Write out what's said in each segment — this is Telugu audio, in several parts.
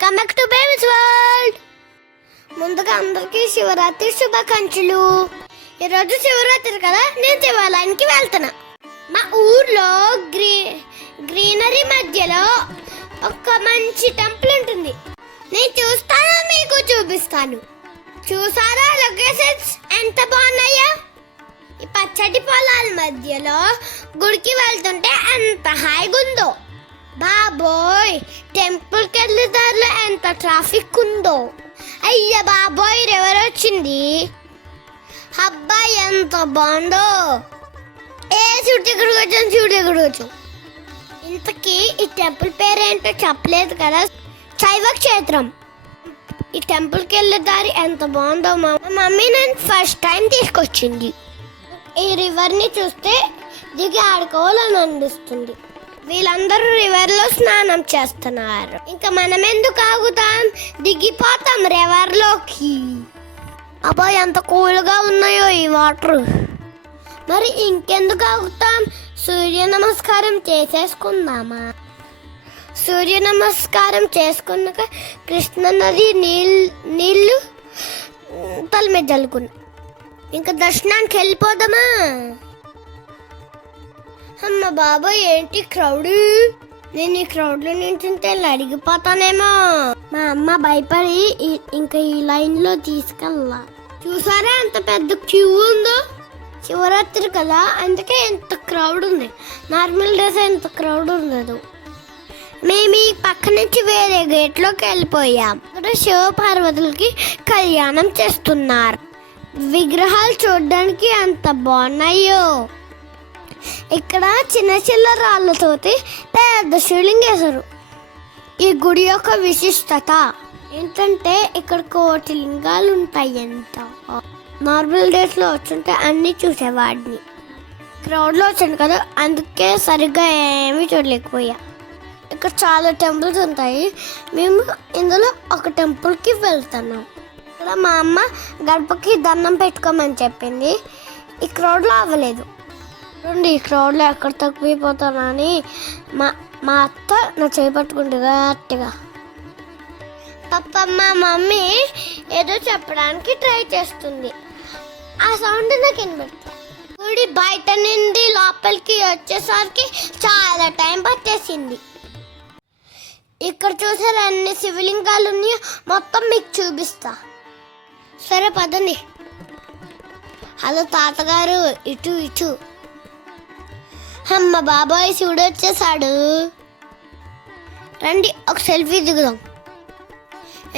Welcome back to babies world. ముందుగా అందరికీ శివరాత్రి శుభాకాంక్షలు. ఈరోజు శివరాత్రి కదా, నేను శివాలయానికి వెళ్తున్నా. మా ఊర్లో గ్రీనరీ మధ్యలో ఒక మంచి టెంపుల్ ఉంటుంది. నేను చూస్తాను, మీకు చూపిస్తాను. చూసారా లొకేషన్స్ ఎంత బాగున్నాయో? ఈ పచ్చటి పొలాల మధ్యలో గుడికి వెళ్తుంటే ఎంత హాయిగా ఉందో. బాబోయ్, టెంపుల్కి వెళ్ళే దారిలో ఎంత ట్రాఫిక్ ఉందో. అయ్య బాబోయ్, రివర్ వచ్చింది. అబ్బాయి ఎంత బాగుందో. చూడు ఎక్కడికి వచ్చాం. ఇంతకీ ఈ టెంపుల్ పేరేంటో చెప్పలేదు కదా, శైవ క్షేత్రం. ఈ టెంపుల్కి వెళ్ళే దారి ఎంత బాగుందో. మా మమ్మీ నన్ను ఫస్ట్ టైం తీసుకొచ్చింది. ఈ రివర్ని చూస్తే దిగి ఆడుకోవాలని అనిపిస్తుంది. వీళ్ళందరూ రివర్లో స్నానం చేస్తున్నారు. ఇంకా మనం ఎందుకు ఆగుతాం, దిగిపోతాం రివర్లోకి. అబ్బాయి ఎంత కూల్గా ఉన్నాయో ఈ వాటర్. మరి ఇంకెందుకు ఆగుతాం, సూర్య నమస్కారం చేసేసుకుందామా? సూర్య నమస్కారం చేసుకున్నాక కృష్ణ నది నీళ్ళు తల మీద జల్లుకున్నా. ఇంకా దర్శనానికి వెళ్ళిపోదామా? అమ్మ బాబాయ్, ఏంటి క్రౌడ్? నేను ఈ క్రౌడ్లో నించుంటే అడిగిపోతానేమో. మా అమ్మ భయపడి ఇంకా ఈ లైన్లో తీసుకెళ్ళా. చూసారా ఎంత పెద్ద క్యూ ఉందో? శివరాత్రి కదా, అందుకే ఎంత క్రౌడ్ ఉంది. నార్మల్ డేస్ ఎంత క్రౌడ్ ఉండదు. మేము ఈ పక్క నుంచి వేరే గేట్లోకి వెళ్ళిపోయాం. ఇక్కడ శివపార్వతులకి కళ్యాణం చేస్తున్నారు. విగ్రహాలు చూడడానికి ఎంత బాగున్నాయో. ఇక్కడ చిన్న చిన్న రాళ్ళతోటి పెద్ద శివలింగం వేశారు. ఈ గుడి యొక్క విశిష్టత ఏంటంటే ఇక్కడ 1,000 లింగాలు ఉంటాయంట. నార్మల్ డేస్లో వచ్చుంటే అన్నీ చూసేవాడిని. క్రౌడ్లో వచ్చాను కదా, అందుకే సరిగ్గా ఏమీ చూడలేకపోయా. ఇక్కడ చాలా టెంపుల్స్ ఉంటాయి. మేము ఇందులో ఒక టెంపుల్కి వెళ్తున్నాం. ఇక్కడ మా అమ్మ గడపకి దండం పెట్టుకోమని చెప్పింది. ఈ క్రౌడ్లో అవ్వలేదు. ఈ క్రౌడ్లో ఎక్కడ తక్కువైపోతానని మా అత్త నా చేపట్టుకుంటుంది గట్టిగా. మా మమ్మీ ఏదో చెప్పడానికి ట్రై చేస్తుంది. ఆ సౌండ్ నాకు వినబడుతుంది. గుడి బయట నుండి లోపలికి వచ్చేసరికి చాలా టైం పట్టేసింది. ఇక్కడ చూసారు అన్ని శివలింగాలు ఉన్నాయో, మొత్తం మీకు చూపిస్తా. సరే పదండి. హలో తాతగారు, ఇటు. అమ్మ బాబాయ్, శివుడు వచ్చేసాడు. రండి ఒక సెల్ఫీ దిగుదాం.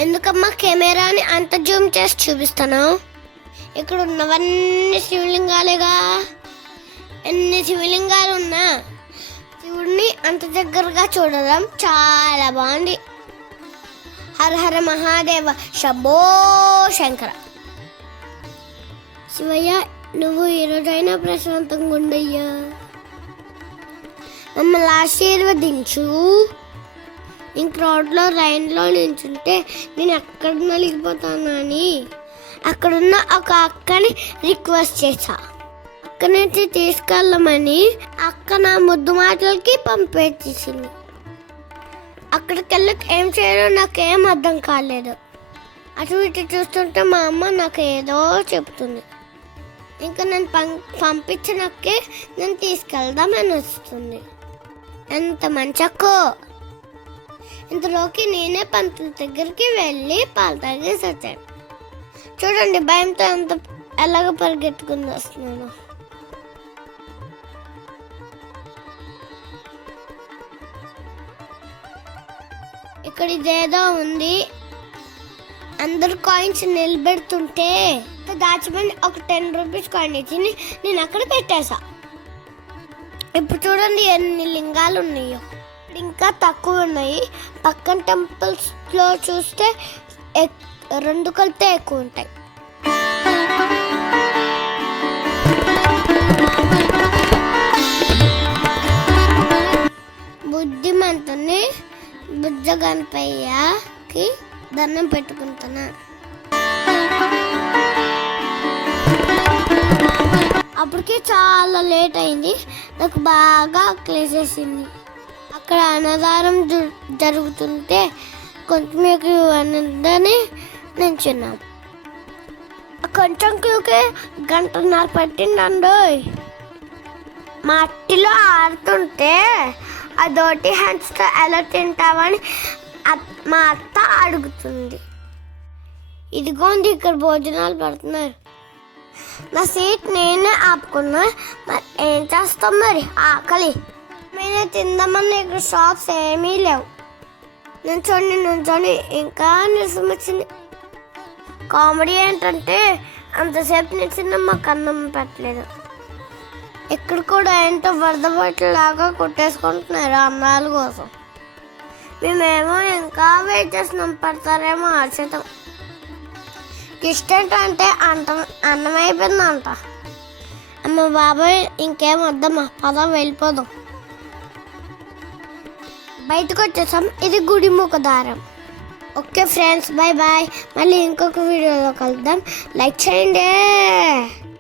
ఎందుకమ్మా కెమెరాని అంత జూమ్ చేసి చూపిస్తాను? ఇక్కడ ఉన్నవన్నీ శివలింగాలేగా. ఎన్ని శివలింగాలు ఉన్నా శివుడిని అంత దగ్గరగా చూడడం చాలా బాగుంది. హర హర మహాదేవ, శంభో శంకర. శివయ్య, నువ్వు ఈరోజైనా ప్రశాంతంగా ఉండయ్యా, మమ్మల్ని ఆశీర్వదించు. నేను క్రౌడ్లో లైన్లో నించుంటే నేను ఎక్కడ నలిగిపోతానని అక్కడున్న ఒక అక్కని రిక్వెస్ట్ చేశా. అక్క నుంచి తీసుకెళ్ళమని. అక్క నా ముద్దు మాటలకి పంపేసేసింది. అక్కడికి వెళ్ళి ఏం చేయాలో నాకేం అర్థం కాలేదు. అటు ఇటు చూస్తుంటే మా అమ్మ నాకు ఏదో చెప్తుంది. ఇంకా నన్ను పంపించినక్కే నేను తీసుకెళ్దామని వస్తుంది. ఎంత మంచక్కో. ఇంతలోకి నేనే పంతుల దగ్గరికి వెళ్ళి పాలు తాగేసి వచ్చాను. చూడండి, భయంతో ఎంత ఎలాగ పరిగెట్టుకుని వస్తున్నాను. ఇక్కడ ఇదేదో ఉంది. అందరు కాయిన్స్ నిలబెడుతుంటే దాచిపోయి ఒక 10 రూపీస్ కాయిన్ ఇచ్చి నేను అక్కడ పెట్టేసా. ఇప్పుడు చూడండి ఎన్ని లింగాలు ఉన్నాయో. ఇంకా తక్కువ ఉన్నాయి. పక్కన టెంపుల్స్లో చూస్తే 2 కలితే ఎక్కువ ఉంటాయి. బుద్ధిమంతుని బుజ్జగణపయ్యకి దండం పెట్టుకుంటున్నా. అప్పటికే చాలా లేట్ అయింది. నాకు బాగా ఆకలేసేసింది. అక్కడ అన్నదానం జరుగుతుంటే కొంచెం మీకు అనేదని నించున్నాం. కొంచెం క్యూకే గంటన్నర పట్టిందండి. మట్టిలో ఆడుతుంటే అదోటి హ్యాండ్స్తో ఎలా తింటావని మా అత్త అడుగుతుంది. ఇదిగోండి ఇక్కడ భోజనాలు పెడుతున్నారు. నా సీట్ నేనే ఆపుకున్నా. మరి ఏం చేస్తాం, మరి ఆకలి నేనే తిందామని ఇక్కడ షాప్స్ ఏమీ లేవు. నుంచొని ఇంకా నిరసం వచ్చింది. కామెడీ ఏంటంటే అంతసేపు నిలిచిన మాకు అన్నం పెట్టలేదు. ఇక్కడ కూడా ఏంటో వరద బట్టలాగా కొట్టేసుకుంటున్నారు అన్నాల కోసం. మేమేమో ఇంకా వెయిట్ చేస్తున్నాం, పడతారేమో ఆశతం. కిష్టం అంటే అన్నం అయిపోయిందంట. అమ్మ బాబాయ్ ఇంకేం వద్దమ్మా, పదం వెళ్ళిపోదాం. బయటకు వచ్చేసాం. ఇది గుడి ముఖదారం. Okay friends, bye bye. మళ్ళీ ఇంకొక వీడియోలో కలుద్దాం. లైక్ చేయండి.